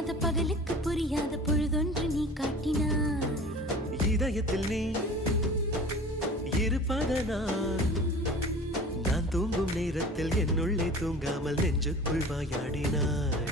தெரியாத பகலுக்கு புரியாத பொழுதொன்று நீ காட்டினாய். இதயத்தில் நீ இருப்பதனால் நான் தூங்கும் நேரத்தில் என்னுள்ளே தூங்காமல் நெஞ்சுக்குள் வாயாடினாய்.